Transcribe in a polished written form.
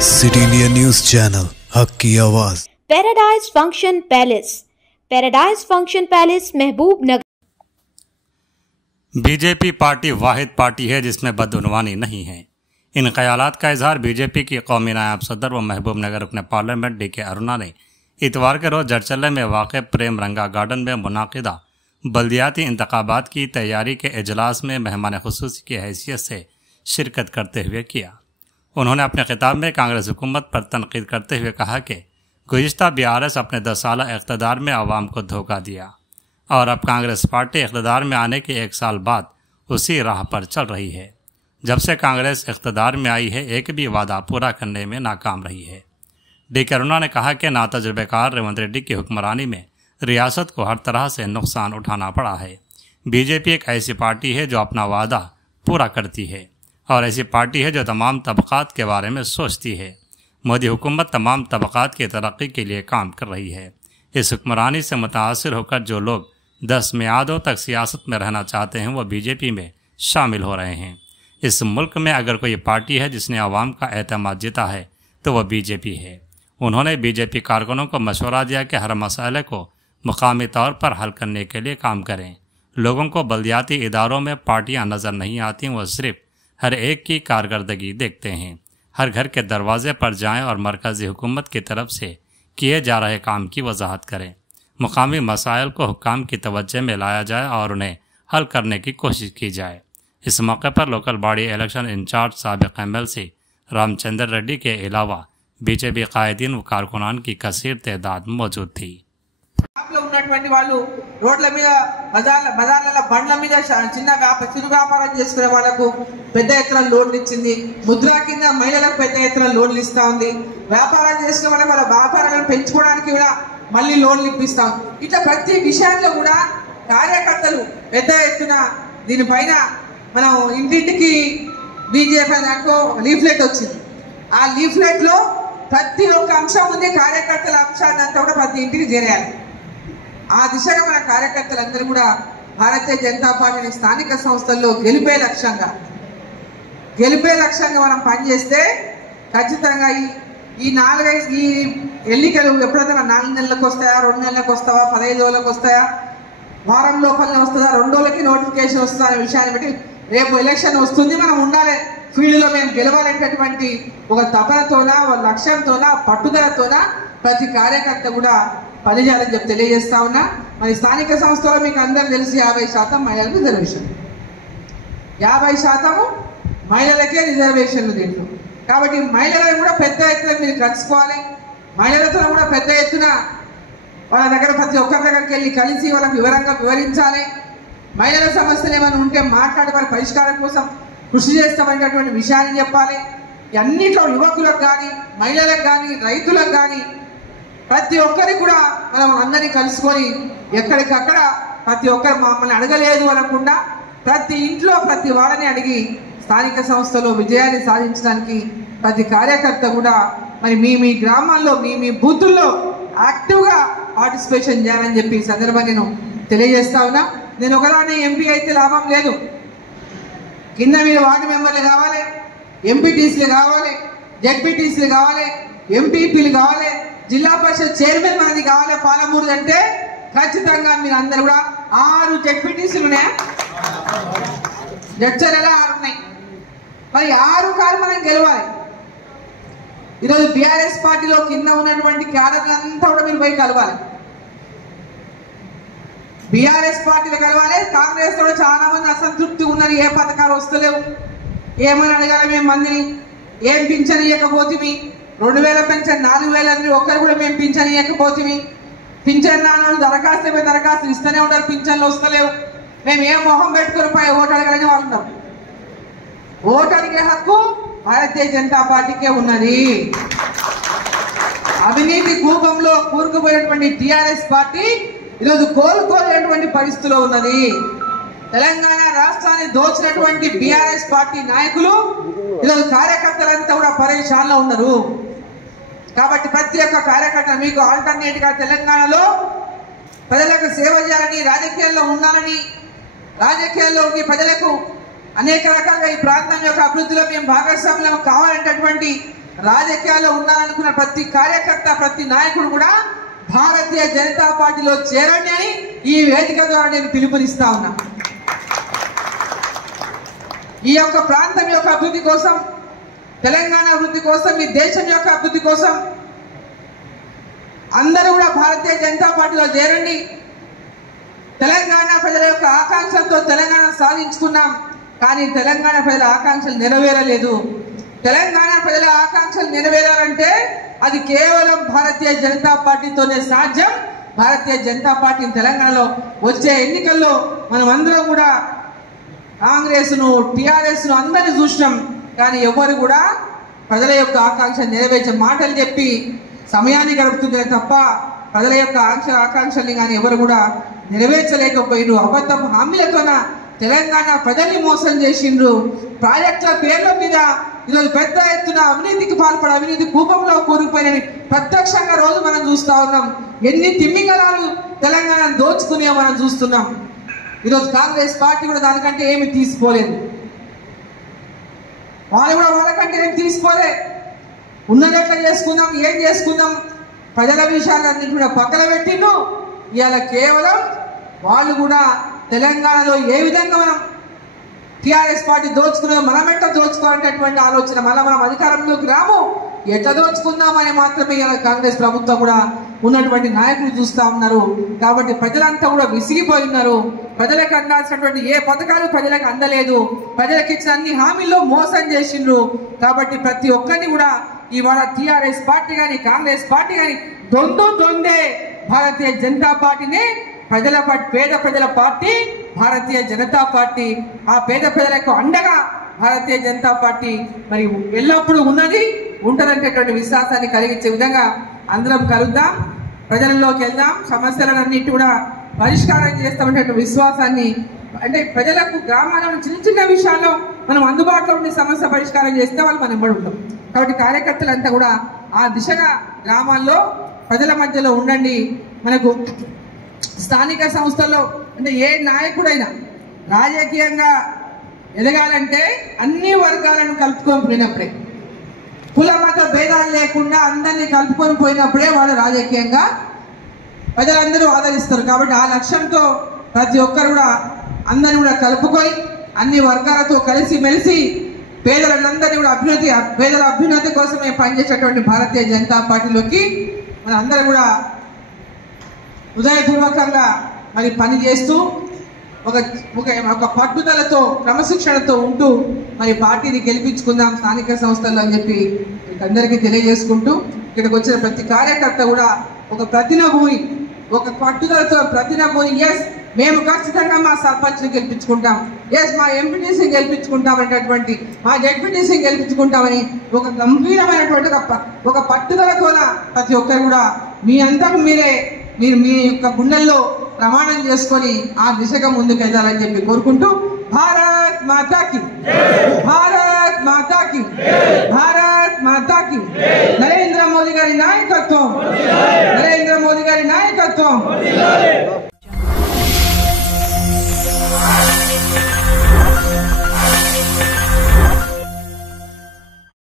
City India news channel हक की आवाज़। Paradise function palace, paradise function palace महबूब नगर। BJP party वाहिद party है जिसमें बदउनवानी नहीं है। इन ख्यालात का इजहार बीजेपी की कौमी नायब सदर व महबूब नगर रुकन पार्लियामेंट DK अरुणा ने इतवार के रोज जड़चल्ले में वाक़ प्रेम रंगा गार्डन में मुनाकिदा बल्दियाती इंतखाबात की तैयारी के इजलास में मेहमान खुसूसी की हैसियत से शिरकत करते हुए किया। उन्होंने अपने खिताब में कांग्रेस हुकूमत पर तनकीद करते हुए कहा कि गुज़िश्ता BRS अपने 10 साल इक़्तिदार में आवाम को धोखा दिया और अब कांग्रेस पार्टी इक़्तिदार में आने के 1 साल बाद उसी राह पर चल रही है। जब से कांग्रेस इक़्तिदार में आई है एक भी वादा पूरा करने में नाकाम रही है। DK अरुणा ने कहा कि नातजुर्बेकार रेवंत रेड्डी की हुक्मरानी में रियासत को हर तरह से नुकसान उठाना पड़ा है। बीजेपी एक ऐसी पार्टी है जो अपना वादा पूरा करती है और ऐसी पार्टी है जो तमाम तबक़ात के बारे में सोचती है। मोदी हुकूमत तमाम तबक़ात की तरक्की के लिए काम कर रही है। इस हुक्मरानी से मुतासिर होकर जो लोग 10 मियादों तक सियासत में रहना चाहते हैं वो बीजेपी में शामिल हो रहे हैं। इस मुल्क में अगर कोई पार्टी है जिसने आवाम का एतमाद जीता है तो वह बीजेपी है। उन्होंने बीजेपी कारकुनों को मशवरा दिया कि हर मसले को मुकामी तौर पर हल करने के लिए काम करें। लोगों को बल्दियाती इदारों में पार्टियां नज़र नहीं आती, वो सिर्फ हर एक की कारकर्दगी देखते हैं। हर घर के दरवाजे पर जाएं और मरकज़ी हुकूमत की तरफ से किए जा रहे काम की वजाहत करें। मुकामी मसाइल को हुक्काम की तवज्जो में लाया जाए और उन्हें हल करने की कोशिश की जाए। इस मौके पर लोकल बॉडी इलेक्शन इंचार्ज साबिक MLC रामचंद्र रेड्डी के अलावा बीजेपी कायदीन व कारकुनान की कसीर तादाद मौजूद थी। ఉన్నటువంటి వాళ్ళు రోడ్ల మీద బజార్ల బండ్ల మీద చిన్న చిరు వ్యాపారం చేసుకునే వాళ్ళకు పెద్ద ఎత్తున లోన్లు ఇచ్చింది। ముద్రా కింద మహిళలకు పెద్ద ఎత్తున లోన్లు ఇస్తా ఉంది। వ్యాపారం చేసుకునే వాళ్ళ వ్యాపారాలను పెంచుకోవడానికి కూడా మళ్ళీ లోన్లు ఇప్పిస్తాం। ఇట్లా ప్రతి విషయంలో కూడా కార్యకర్తలు పెద్ద ఎత్తున దీనిపైన మనం ఇంటింటికి బీజేపీ దాంట్లో లీఫ్లెట్ వచ్చింది। ఆ లీఫ్లెట్ లో ప్రతి ఒక్క అంశం ఉంది, కార్యకర్తల అంశాన్ని అంతా కూడా ప్రతి ఇంటికి చేరేయాలి। ఆ దిశగా మన కార్యకర్తలందరూ కూడా భారతీయ జనతా పార్టీని స్థానిక సంస్థల్లో గెలిపే లక్ష్యంగా మనం పనిచేస్తే ఖచ్చితంగా ఈ ఎన్నికలు ఎప్పుడైతే 4 నెలలకు వస్తాయా, 2 నెలలకు వస్తావా, 15 రోజులకు వస్తాయా, వారం లోపలనే వస్తుందా, 2 రోజులకి నోటిఫికేషన్ వస్తుందా అనే విషయాన్ని బట్టి రేపు ఎలక్షన్ వస్తుంది, మనం ఉండాలి ఫీల్డ్లో, మేము గెలవాలనేటటువంటి ఒక తపనతోనా, ఒక లక్ష్యంతోనా, పట్టుదలతోనా ప్రతి కార్యకర్త కూడా పనిచేయాలని చెప్పి తెలియజేస్తా ఉన్నా। మరి స్థానిక సంస్థలో మీకు అందరూ తెలిసి 50% మహిళలకు రిజర్వేషన్, 50% మహిళలకే రిజర్వేషన్లు దీంట్లో। కాబట్టి మహిళలను కూడా పెద్ద ఎత్తున మీరు కలుసుకోవాలి, మహిళలతో కూడా పెద్ద ఎత్తున వాళ్ళ దగ్గర ప్రతి ఒక్కరి దగ్గరికి వెళ్ళి కలిసి వాళ్ళకి వివరంగా వివరించాలి। మహిళల సమస్యలు ఏమైనా ఉంటే మాట్లాడి వారి పరిష్కారం కోసం కృషి చేస్తామనేటటువంటి విషయాన్ని చెప్పాలి। అన్నిట్లో యువకులకు కానీ, మహిళలకు కానీ, రైతులకు కానీ ప్రతి ఒక్కరికి కూడా మనం అందరినీ కలుసుకొని ఎక్కడికక్కడ ప్రతి ఒక్కరు మమ్మల్ని అడగలేదు అనకుండా ప్రతి ఇంట్లో ప్రతి వాళ్ళని అడిగి స్థానిక సంస్థలో విజయాన్ని సాధించడానికి ప్రతి కార్యకర్త కూడా మరి మీ గ్రామాల్లో మీ బూతుల్లో యాక్టివ్గా పార్టిసిపేషన్ చేయాలని చెప్పి ఈ సందర్భంగా నేను తెలియజేస్తా ఉన్నా। నేను ఒకదాన్ని MP అయితే లాభం లేదు, కింద మీరు వార్డు మెంబర్లు కావాలి, ఎంపీటీసీలు కావాలి, జెడ్పీటీసీలు కావాలి, ఎంపీపీలు కావాలి, జిల్లా పరిషత్ చైర్మన్ మనది కావాలి పాలమూరు అంటే ఖచ్చితంగా మీరు అందరూ కూడా 6 జెడ్పీటీసీలు ఉన్నాయా, జడ్చర్లలో 6 ఉన్నాయి, మరి 6 కాదు మనం గెలవాలి। ఈరోజు BRS పార్టీలో కింద ఉన్నటువంటి క్యాడర్లంతా కూడా మీరు పోయి కలవాలి, BRS పార్టీలో కలవాలి। కాంగ్రెస్ కూడా చాలా మంది అసంతృప్తి ఉన్నారు, ఏ పథకాలు వస్తలేవు, ఏమని అడగాలి మేము మందిని, ఏం పింఛన్ ఇవ్వకపోతే 2000 పెన్షన్ 4000 అని ఒక్కరు కూడా మేము పింఛన్ ఇవ్వకపోతే, పింఛన్ నాన్న దరఖాస్తులు ఇస్తూనే ఉంటారు, పింఛన్లు వస్తలేవు, మేము ఏం మొహం పెట్టుకుని ఓటు అడగాలని వాళ్ళు ఉంటాం। ఓటు అడిగే హక్కు భారతీయ జనతా పార్టీకే ఉన్నది। అవినీతి కూపంలో కూరుకుపోయినటువంటి TRS పార్టీ ఈరోజు కోలుకోలేనటువంటి పరిస్థితిలో ఉన్నది। తెలంగాణ రాష్ట్రాన్ని దోచినటువంటి BRS పార్టీ నాయకులు ఈరోజు కార్యకర్తలంతా కూడా పరేషాన్లో ఉన్నారు। కాబట్టి ప్రతి ఒక్క కార్యకర్త మీకు ఆల్టర్నేట్గా తెలంగాణలో ప్రజలకు సేవ చేయాలని, రాజకీయాల్లో ఉండాలని, రాజకీయాల్లో ప్రజలకు అనేక రకాలుగా ఈ ప్రాంతం యొక్క అభివృద్ధిలో మేము భాగస్వామ్యం కావాలనేటటువంటి రాజకీయాల్లో ఉండాలనుకున్న ప్రతి కార్యకర్త ప్రతి నాయకుడు కూడా భారతీయ జనతా పార్టీలో చేరండి అని ఈ వేదిక ద్వారా నేను పిలుపునిస్తా ఉన్నా. ఈ యొక్క ప్రాంతం యొక్క అభివృద్ధి కోసం, తెలంగాణ అభివృద్ధి కోసం, ఈ దేశం యొక్క అభివృద్ధి కోసం అందరూ కూడా భారతీయ జనతా పార్టీలో చేరండి. తెలంగాణ ప్రజల యొక్క ఆకాంక్షలతో తెలంగాణ సాధించుకున్నాం, కానీ తెలంగాణ ప్రజల ఆకాంక్షలు నెరవేరలేదు. తెలంగాణ ప్రజల ఆకాంక్షలు నెరవేరాలంటే అది కేవలం భారతీయ జనతా పార్టీతోనే సాధ్యం. భారతీయ జనతా పార్టీని తెలంగాణలో వచ్చే ఎన్నికల్లో మనం అందరం కూడా కాంగ్రెస్ను, టీఆర్ఎస్ను అందరినీ చూసినాం, కానీ ఎవరు కూడా ప్రజల యొక్క ఆకాంక్ష నెరవేర్చే మాటలు చెప్పి సమయాన్ని గడుపుతుందే తప్ప ప్రజల యొక్క ఆకాంక్షల్ని కానీ ఎవరు కూడా నెరవేర్చలేకపోయినారు. అబద్ధం హామీలతోన తెలంగాణ ప్రజల్ని మోసం చేసిండ్రు. ప్రాజెక్టుల పేర్ల మీద ఈరోజు పెద్ద ఎత్తున అవినీతికి పాల్పడి అవినీతి కూపంలో కూరుకుపోయినని ప్రత్యక్షంగా రోజు మనం చూస్తా ఉన్నాం. ఎన్ని తిమ్మిగలాలు తెలంగాణ దోచుకునే మనం చూస్తున్నాం. ఈరోజు కాంగ్రెస్ పార్టీ కూడా దానికంటే ఏమి తీసుకోలేదు. వాళ్ళు కూడా వాళ్ళకంటే ఏమి తీసుకోలే. ఉన్నది ఎట్లా చేసుకుందాం, ఏం చేసుకుందాం, ప్రజల విషయాలన్నింటి కూడా పక్కన పెట్టిండు. ఇవాళ కేవలం వాళ్ళు కూడా తెలంగాణలో ఏ విధంగా మనం టీఆర్ఎస్ పార్టీ దోచుకున్నాం, మనం ఎట్లా దోచుకోవాలనేటువంటి ఆలోచన, మళ్ళీ మనం అధికారంలోకి రాము, ఎట్లా దోచుకుందామని మాత్రమే కాంగ్రెస్ ప్రభుత్వం కూడా ఉన్నటువంటి నాయకులు చూస్తా ఉన్నారు. కాబట్టి ప్రజలంతా కూడా విసిగిపోయి ఉన్నారు. ప్రజలకు అందాల్సినటువంటి ఏ పథకాలు ప్రజలకు అందలేదు. ప్రజలకు ఇచ్చిన అన్ని హామీల్లో మోసం చేసిండ్రు. కాబట్టి ప్రతి ఒక్కరిని కూడా ఇవాళ టీఆర్ఎస్ పార్టీ కానీ కాంగ్రెస్ పార్టీ కానీ దొందే భారతీయ జనతా పార్టీనే పేద ప్రజల పార్టీ భారతీయ జనతా పార్టీ. ఆ పేద ప్రజలకు అండగా భారతీయ జనతా పార్టీ మరి ఎల్లప్పుడూ ఉన్నది, ఉంటదంటేటువంటి విశ్వాసాన్ని కలిగించే విధంగా అందరం కలుద్దాం, ప్రజల్లోకి వెళ్దాం, సమస్యలన్నిటి కూడా పరిష్కారం చేస్తామనే విశ్వాసాన్ని, అంటే ప్రజలకు గ్రామాలలో చిన్న చిన్న విషయాల్లో మనం అందుబాటులో ఉండే సమస్య పరిష్కారం చేస్తే వాళ్ళు మనం ఇవ్వడం ఉంటాం. కాబట్టి కార్యకర్తలంతా కూడా ఆ దిశగా గ్రామాల్లో ప్రజల మధ్యలో ఉండండి. మనకు స్థానిక సంస్థల్లో అంటే ఏ నాయకుడైనా రాజకీయంగా ఎదగాలంటే అన్ని వర్గాలను కలుపుకొని పోయినప్పుడే, కుల మత భేదాలు లేకుండా అందరినీ కలుపుకొని పోయినప్పుడే వాళ్ళు రాజకీయంగా ప్రజలందరూ ఆదరిస్తారు. కాబట్టి ఆ లక్ష్యంతో ప్రతి ఒక్కరు కూడా అందరినీ కూడా కలుపుకొని అన్ని వర్గాలతో కలిసి మెలిసి పేదలందరినీ కూడా పేదల అభ్యున్నతి కోసమే పనిచేసేటువంటి భారతీయ జనతా పార్టీలోకి మన అందరూ కూడా హృదయపూర్వకంగా మరి పని చేస్తూ ఒక పట్టుదలతో క్రమశిక్షణతో ఉంటూ మరి పార్టీని గెలిపించుకుందాం స్థానిక సంస్థల్లో అని చెప్పి అందరికీ తెలియజేసుకుంటూ, ఇక్కడికి వచ్చిన ప్రతి కార్యకర్త కూడా ఒక ప్రతినభూమి, ఒక పట్టుదలతో ప్రతినభూమి, ఎస్ మేము ఖచ్చితంగా మా సర్పంచ్ని గెలిపించుకుంటాం, ఎస్ మా ఎంపీటీసీని గెలిపించుకుంటాం అనేటటువంటి, మా జెడ్పీటీసీని గెలిపించుకుంటామని ఒక గంభీరమైనటువంటి ఒక పట్టుదలతో ప్రతి ఒక్కరు కూడా మీ అంతకు మీరు మీ యొక్క గుండెల్లో ప్రమాణం చేసుకొని ఆ దిశగా ముందుకు వెళ్ళాలని చెప్పి కోరుకుంటూ, భారత్ మాతాకి, భారత్ మాతాకి, భారత్ మాతాకి, నరేంద్ర మోదీ గారి నాయకత్వం, నరేంద్ర మోదీ గారి నాయకత్వం.